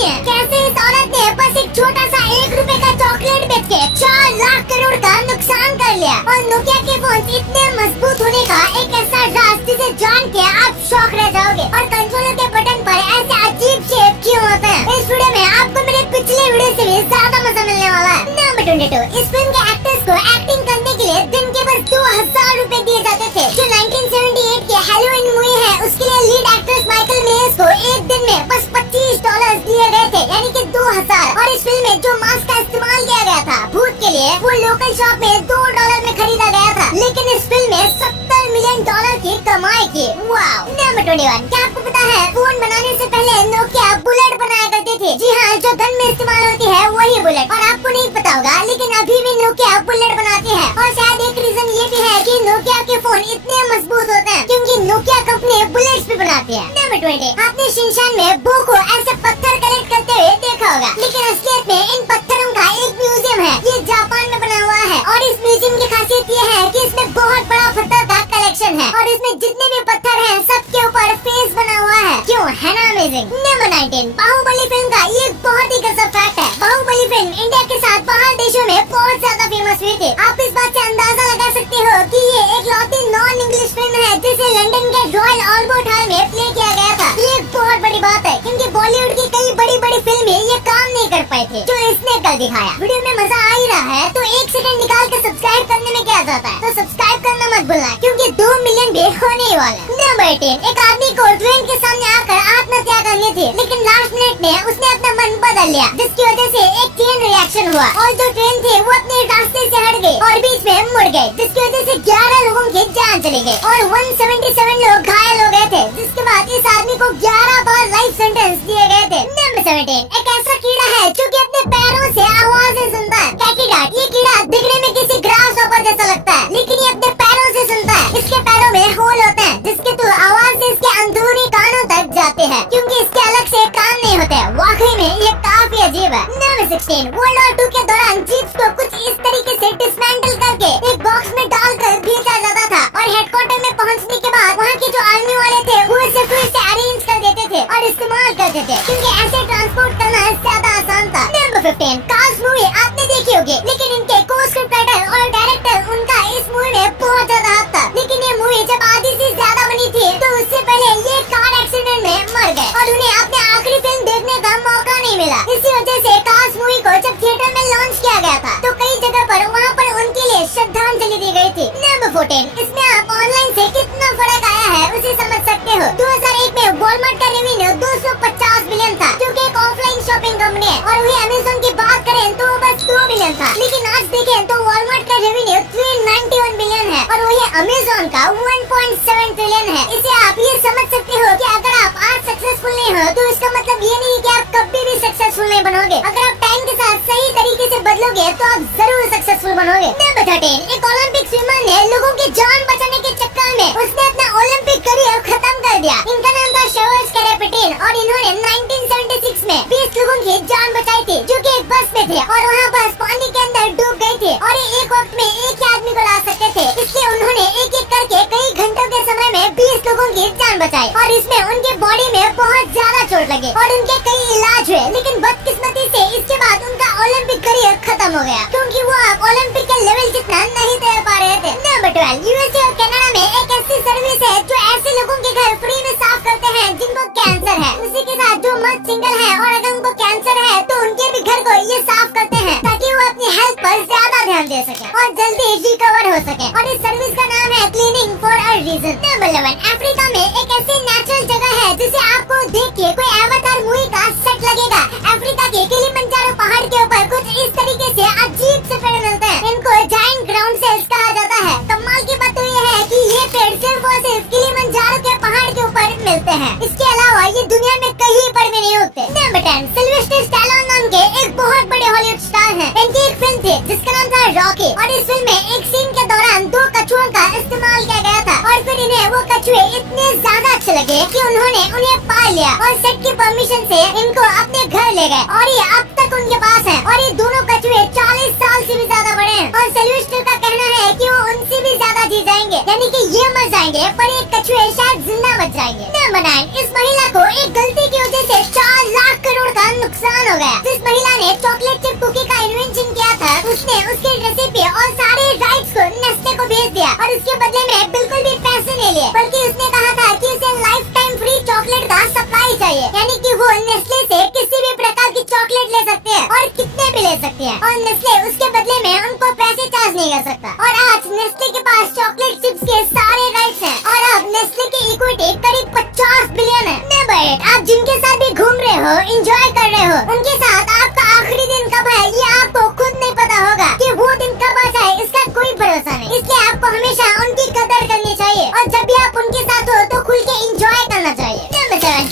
नहीं है कैसे इस औरत ने बस एक छोटा सा 1 रुपए का चॉकलेट बेच के 4 लाख करोड़ का नुकसान कर लिया। और नोकिया के फोन इतने मजबूत होने का एक ऐसा राज जिसे जान के आप शॉक रह जाओगे। और कंट्रोलर के बटन पर ऐसे अजीब शेप क्यों होते हैं, इस वीडियो में आपको मेरे पिछले वीडियो से भी ज्यादा मजा मिलने वाला है। नंबर 22, इस फिल्म के एक्टर्स को एक्टिंग करने के लिए दिन के बस 2000 रुपए दिए जाते थे। जो 1978 की हैलोवीन मूवी है उसके लिए लीड एक्ट्रेस माइकल मेयर्स को एक दिन में बस $25 दिए गए थे, यानी कि 2000। और इस फिल्म में जो मास्क का इस्तेमाल किया गया था भूत के लिए वो लोकल शॉप में $2 में खरीदा गया था, लेकिन इस फिल्म में $70 मिलियन की कमाई की। वाव। नंबर 21, क्या आपको पता है फोन बनाने से पहले नोकिया बुलेट बनाया करती थी। जी हाँ, जो गन में इस्तेमाल होती है वही बुलेट। और आपको नहीं पता होगा लेकिन अभी भी नोकिया बुलेट बनाती है। और शायद एक रीजन ये भी है कि नोकिया के फोन इतने मजबूत होते हैं क्योंकि नोकिया कंपनी बुलेट्स भी बनाती है। नंबर 20, आपने शिनचान में बो को ऐसे पत्थर कलेक्ट करते हुए देखा होगा, लेकिन असलियत में इन पत्थरों का एक म्यूजियम है। ये जापान में बना हुआ है और इस म्यूजियम की खासियत ये है कि इसमें बहुत बड़ा पत्थर का कलेक्शन है और इसमें जितने भी पत्थर हैं सबके ऊपर फेस बना हुआ है। क्यों है ना अमेजिंग। नंबर 19, बाहुबली फिल्म का ये बहुत ही गजब फैक्ट है। बाहुबली फिल्म इंडिया के साथ बाहर देशों में बहुत ज्यादा फेमस हुई थी। आप इस बात से अंदाजा लगा सकते हो कि ये एक लौती नॉन इंग्लिश फिल्म है जिसे लंदन के रॉयल अल्बर्ट हॉल में प्ले किया गया था। ये एक बहुत बड़ी बात है क्योंकि बॉलीवुड की कई बड़ी बड़ी फिल्में ये काम नहीं कर पाई थी जो इसने कर दिखाया। वीडियो में मजा आ ही रहा है तो 1 सेकंड निकाल के सब्सक्राइब करने में क्या जाता है, तो सब्सक्राइब करना मत भूलना क्योंकि 2 मिलियन भी होने ही वाला है। नंबर 18, एक आदमी को ट्रेन के सामने आकर आत्महत्या करनी थी, लेकिन लास्ट मिनट में उसने अपना मन बदल लिया जिसकी वजह से एक चेन रिएक्शन हुआ और जो ट्रेन थी वो अपने रास्ते से हट गई और बीच में मुड़ गई, जिसकी वजह से 11 लोगों की जान चली गई और 177 लोग घायल हो गए थे। जिसके बाद इस आदमी को 11 बार लाइफ सेंटेंस दिए गए थे। नंबर 17, एक ऐसा कीड़ा है जो कि अपने पैरों से आवाजें सुनता है। कैकीडाट। ये कीड़ा दिखने में किसी ग्रास हॉपर जैसा लगता है लेकिन ये अपने पैरों से सुनता है। इसके पैरों में होल होते हैं जिसके थ्रू आवाज से इसके अंदरूनी कानों तक जाते हैं क्योंकि इसके अलग से कान नहीं होते। वाकई में ये काफी अजीब है। नंबर 16, वर्ल्ड वॉर 2 के दौरान जीप्स को कुछ इस तरीके से डिसमेंटल करके एक बॉक्स में डालकर भेजा जाता था और हेडक्वार्टर में पहुंचने के बाद वहाँ के जो आर्मी वाले थे वो इसे फिर से अरेंज कर देते थे और इस्तेमाल करते थे क्योंकि ऐसे ट्रांसपोर्ट करना ज्यादा आसान था। नंबर 15, कार्स मूवी आपने देखी होगी लेकिन इनके को स्क्रिप्ट राइटर और डायरेक्टर उनका इस मूवी में बहुत ज्यादा हाथ था, लेकिन ये मूवी जब आधी से ज्यादा बनी थी तो उससे पहले ये कार एक्सीडेंट में मर गए और उन्हें अपने आखिरी फिल्म देखने का मौका नहीं मिला। इसी वजह से कार्स मूवी को जब थिएटर में लॉन्च किया गया था तो कई जगह पर वहाँ पर उनके लिए श्रद्धांजलि दी गई थी। नंबर 14, इसमें आप ऑनलाइन से कितना फर्क आया है उसे समझ सकते हो। 2001 में वॉलमार्ट का रेवेन्यू 250 बिलियन था जो कि एक ऑफलाइन शॉपिंग कंपनी है और वही अमेज़न की बात करें तो बस 2 बिलियन था, लेकिन आज देखें तो वॉलमार्ट का रेवेन्यू 391 बिलियन है और वही अमेज़न का 1.7 ट्रिलियन है। इसे आप ये समझ सकते हो कि अगर आप आज सक्सेसफुल नहीं हो तो इसका मतलब ये नहीं कि आप कभी भी सक्सेसफुल नहीं बनोगे। अगर आप टाइम के साथ सही तरीके से बदलोगे तो आप जरूर सक्सेसफुल बनोगे। नंबर 13, एक ओलंपिक स्विमर ने लोगों की जान बचाने के चक्कर में उसने अपना ओलंपिक करियर खत्म कर दिया। इनका नाम था शर्वस कैरेपेटिन और इन्होंने 1976 में 20 लोगों की जान बचाई थी जो कि एक बस में थे और वहाँ बस पानी के अंदर डूब गए थे और ये एक वक्त में एक ही आदमी को ला सकते थे, इसलिए उन्होंने एक एक करके कई घंटों के समय में 20 लोगों की जान बचाई और इसमें उनके बॉडी में बहुत ज्यादा चोट लगी और उनके कई इलाज हुए, लेकिन बदकिस्मती से इसके बाद उनका ओलंपिक करियर खत्म हो गया क्योंकि वो ओलंपिक के लेवल जितना नहीं तैर पा रहे थे। नंबर 12, यूएसए और कनाडा में एक ऐसी सर्विस है जो ऐसे लोगों के घर फ्री में साफ करते हैं जिनको कैंसर है। उसी के साथ जो मर्द सिंगल है और अगर उनको कैंसर है तो उनके भी घर को ये साफ करते हैं ताकि वो अपनी हेल्थ पर ज्यादा ध्यान दे सके और जल्दी रिकवर हो सके और इस सर्विस का नाम है cleaning for a reason. Number 11, Africa में एक ऐसी नेचुरल जगह है जिसे आपको देख के कोई एवाटार मूवी का सेट लगेगा। अफ्रीका के किलिमंजारो पहाड़ के ऊपर कुछ इस तरीके से अजीब से पेड़ मिलते हैं, इनको जायंट ग्राउंड सेल्स कहा जाता है। कमाल की बात तो ये है कि ये पेड़ सिर्फ और सिर्फ किलिमंजारो के पहाड़ के ऊपर मिलते हैं, इसके अलावा ये दुनिया में कहीं पर भी नहीं होते। नंबर 10, सिल्वेस्टर स्टैलोन नाम के एक बहुत बड़े हॉलीवुड स्टार हैं। इनकी एक फिल्म थी जिसका नाम था रॉकी और इस फिल्म में एक सीन के दौरान 2 कछुओं का इस्तेमाल किया गया था और फिर इन्हें वो कछुए इतने ज्यादा अच्छे लगे कि उन्होंने उन्हें पाल लिया और सेट की परमिशन से इनको अपने घर ले गए और ये अब तक उनके पास है और ये दोनों कछुए 40 साल से भी ज्यादा बड़े हैं और सिल्वेस्टर का कहना है कि वो उनसे भी ज्यादा जी जाएंगे, यानी कि ये मर जाएंगे पर ये कछुए शायद जिंदा बच जाएंगे। नंबर 9, इस महिला को एक गलती की वजह से 4 लाख करोड़ का नुकसान भेज दिया और उसके बदले में बिल्कुल भी पैसे नहीं लिए, बल्कि उसने कहा था कि उसे लाइफ टाइम फ्री चॉकलेट का सप्लाई चाहिए, यानी कि वो नेस्ले से किसी भी प्रकार की चॉकलेट ले सकते हैं और कितने भी ले सकते हैं, और नेस्ले उसके बदले में उनको पैसे चार्ज नहीं कर सकता। और आज नेस्ले के पास चॉकलेट चिप्स के सारे राइट्स हैं और अब नेस्ले की इक्विटी करीब 50 बिलियन है। बट आप जिनके साथ भी घूम रहे हो, एंजॉय कर रहे हो, उनके साथ आपका आखिरी दिन कब है ये आपको खुद नहीं पता होगा कि वो दिन कब आ जाए, इसका कोई भरोसा नहीं। इसलिए आपको हमेशा उनकी कदर करनी चाहिए और जब भी आप उनके साथ हो तो खुल के एंजॉय करना चाहिए।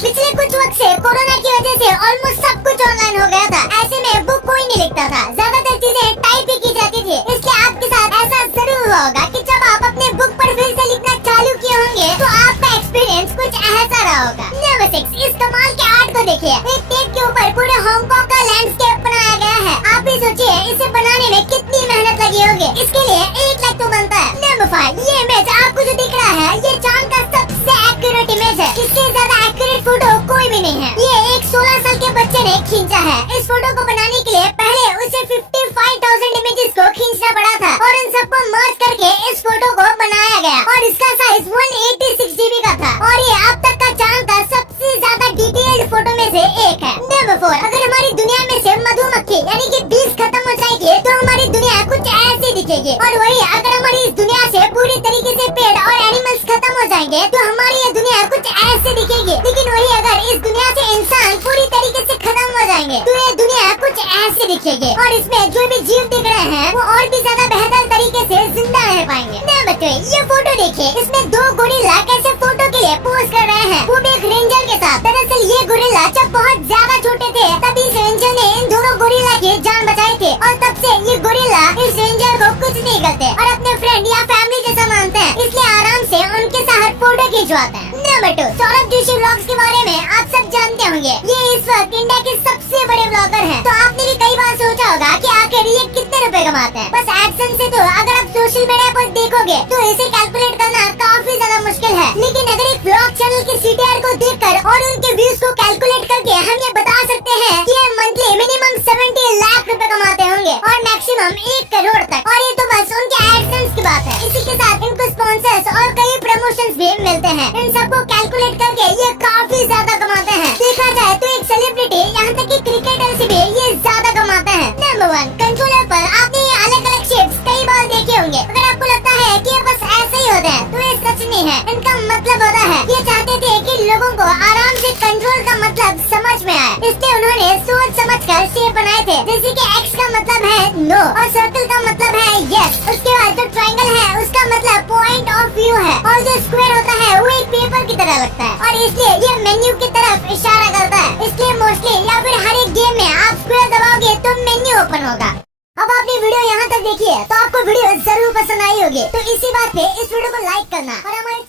पिछले कुछ वक्त से कोरोना की वजह से ऑलमोस्ट सब कुछ ऑनलाइन हो गया था। ऐसे में बुक कोई नहीं लिखता था, ज्यादातर चीजें टाइप ही की जाती थी। इसलिए आपके साथ ऐसा जरूर हुआ होगा कि जब आप अपने बुक पर फिर से लिखना चालू किए होंगे तो आपका एक्सपीरियंस कुछ ऐसा रहा होगा। नंबर 6, इस कमाल के आर्ट को देखिए। एक टेप के ऊपर पूरे हांगकांग का लैंडस्केप बनाया गया है। आप भी सोचिए इसे बनाने में कितनी मेहनत लगी होगी। इसके लिए 1 लाख तो बनता है। नंबर 5, ये इमेज आपको जो दिख रहा है ये चांद का सबसे एक्यूरेट इमेज है। इससे ज्यादा एक्यूरेट फोटो कोई भी नहीं है। ये एक 16 साल के बच्चे ने खींचा है। इस फोटो को बनाने के लिए पहले उसे 55,000 इमेजेस को खींचना पड़ा था और इन सबको मर्ज करके इस फोटो को बनाया गया और इसका साइज 186 GB का था और ये अब तक का चांद का सबसे ज्यादा डिटेल्ड फोटो में से एक है। नंबर 4, अगर हमारी दुनिया में से मधुमक्खी यानी कि बीज खत्म हो जाएगी तो हमारी दुनिया कुछ ऐसी दिखेगी, और वही अगर हमारी इस दुनिया से पूरी तरीके से पेड़ और एनिमल्स खत्म हो जाएंगे तो हमारी ये दुनिया कुछ ऐसे दिखेगी। लेकिन वही अगर इस दुनिया से इंसान पूरी तरीके से खत्म हो जाएंगे तो ये दुनिया कुछ ऐसे दिखेगी और इसमें जो भी जीव दिख रहे हैं वो और भी ज्यादा बेहतर तरीके से जिंदा रह पाएंगे। नंबर 3, ये फोटो देखिए। इसमें 2 गोरिल्ला कैसे फोटो के लिए पोज कर रहे हैं, वो भी एक रेंजर के साथ। दरअसल ये गोरिल्ला जब बहुत ज्यादा छोटे थे तभी इस रेंजर ने इन दोनों गोरिल्ला की जान बचाई थी और तब से ये गोरिल्ला इस रेंजर को कुछ नहीं करते और अपने फ्रेंड या फैमिली जैसा मानते हैं, इसलिए आराम से उनके साथ फोटो खिंचवाते हैं। नंबर 2, सौरभ जोशी व्लॉग्स के बारे में आप सब जानते होंगे। ये इस वक्त इंडिया के सबसे बड़े ब्लॉगर हैं। तो आपने भी कई बार सोचा होगा कि आखिर ये कितने रुपए कमाते हैं। बस एडसेंस से तो अगर आप सोशल मीडिया पर देखोगे तो इसे कैलकुलेट करना काफी ज्यादा मुश्किल है, लेकिन अगर एक ब्लॉग चैनल के CTR को देखकर और उनके व्यूज को कैलकुलेट करके हम ये बता सकते हैं कि ये मंथली मिनिमम 70 लाख रुपए कमाते होंगे और मैक्सिमम 1 करोड़ तक। और ये तो बस उनके एडसेंस की बात है। इसी के साथ इनको स्पॉन्सर्स और कई प्रमोशंस भी मिलते हैं। इन सबको कैलकुलेट करके ये काफी ज्यादा कमाते हैं। देखा जाए तो एक सेलिब्रिटी यहाँ तक कि क्रिकेटर से भी ये ज्यादा कमाते हैं। नंबर 1, कंट्रोलर पर आपने ये अलग अलग शेप्स कई बार देखे होंगे। अगर आपको लगता है कि ये बस ऐसे ही होते हैं तो ये सच नहीं है। इनका मतलब होता है ये चाहते थे कि लोगों को आराम से कंट्रोल का मतलब समझ में आए, इसलिए उन्होंने सोच समझ कर शेप बनाए थे। जैसे कि X का मतलब है नो और सर्कल का मतलब है यस। उसके बाद जो ट्रायंगल है उसका मतलब पॉइंट ऑफ व्यू है और जो स्क्वायर होता है वो एक पेपर की तरह लगता है और इसलिए ये मेन्यू की तरफ इशारा करता है। इसलिए मोस्टली या फिर हर एक गेम में आप स्क्वायर दबाओगे तो मेन्यू ओपन होगा। अब आपने वीडियो यहाँ तक देखी है तो आपको वीडियो जरूर पसंद आई होगी। तो इसी बात पे इस वीडियो को लाइक करना और हमारे